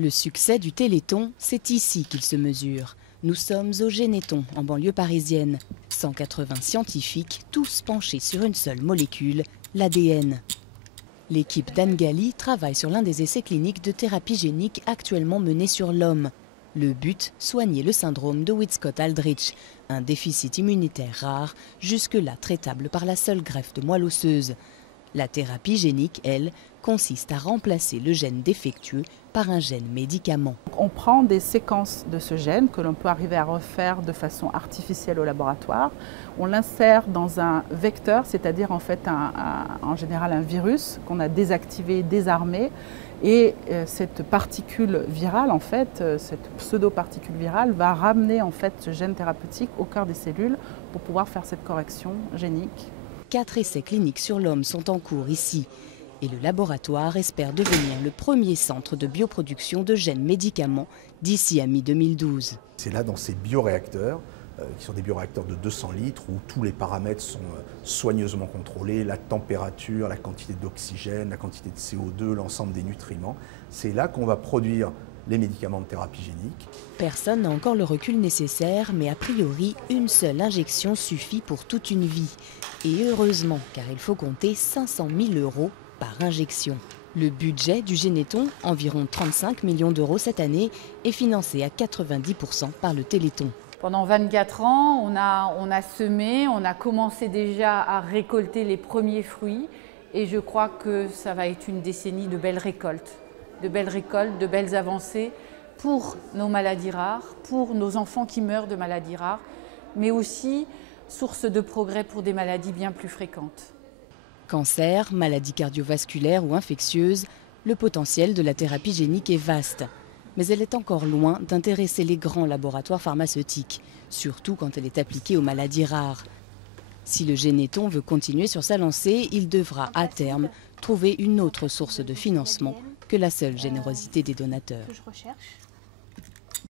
Le succès du Téléthon, c'est ici qu'il se mesure. Nous sommes au Généthon, en banlieue parisienne. 180 scientifiques, tous penchés sur une seule molécule, l'ADN. L'équipe d'Anne Gali travaille sur l'un des essais cliniques de thérapie génique actuellement menés sur l'homme. Le but, soigner le syndrome de Wiskott-Aldrich, un déficit immunitaire rare, jusque-là traitable par la seule greffe de moelle osseuse. La thérapie génique, elle, consiste à remplacer le gène défectueux par un gène médicament. On prend des séquences de ce gène que l'on peut arriver à refaire de façon artificielle au laboratoire. On l'insère dans un vecteur, c'est-à-dire en fait en général un virus qu'on a désactivé, désarmé. Et cette particule virale, en fait, cette pseudo-particule virale va ramener en fait ce gène thérapeutique au cœur des cellules pour pouvoir faire cette correction génique. 4 essais cliniques sur l'homme sont en cours ici. Et le laboratoire espère devenir le premier centre de bioproduction de gènes médicaments d'ici à mi-2012. C'est là dans ces bioréacteurs, qui sont des bioréacteurs de 200 litres, où tous les paramètres sont soigneusement contrôlés, la température, la quantité d'oxygène, la quantité de CO2, l'ensemble des nutriments. C'est là qu'on va produire les médicaments de thérapie génique. Personne n'a encore le recul nécessaire, mais a priori, une seule injection suffit pour toute une vie. Et heureusement, car il faut compter 500 000 € par injection. Le budget du Généthon, environ 35 millions d'euros cette année, est financé à 90% par le Téléthon. Pendant 24 ans, on a semé, on a commencé déjà à récolter les premiers fruits et je crois que ça va être une décennie de belles récoltes, de belles avancées pour nos maladies rares, pour nos enfants qui meurent de maladies rares, mais aussi source de progrès pour des maladies bien plus fréquentes. Cancer, maladies cardiovasculaires ou infectieuses, le potentiel de la thérapie génique est vaste. Mais elle est encore loin d'intéresser les grands laboratoires pharmaceutiques, surtout quand elle est appliquée aux maladies rares. Si le Généthon veut continuer sur sa lancée, il devra à terme trouver une autre source de financement que la seule générosité des donateurs.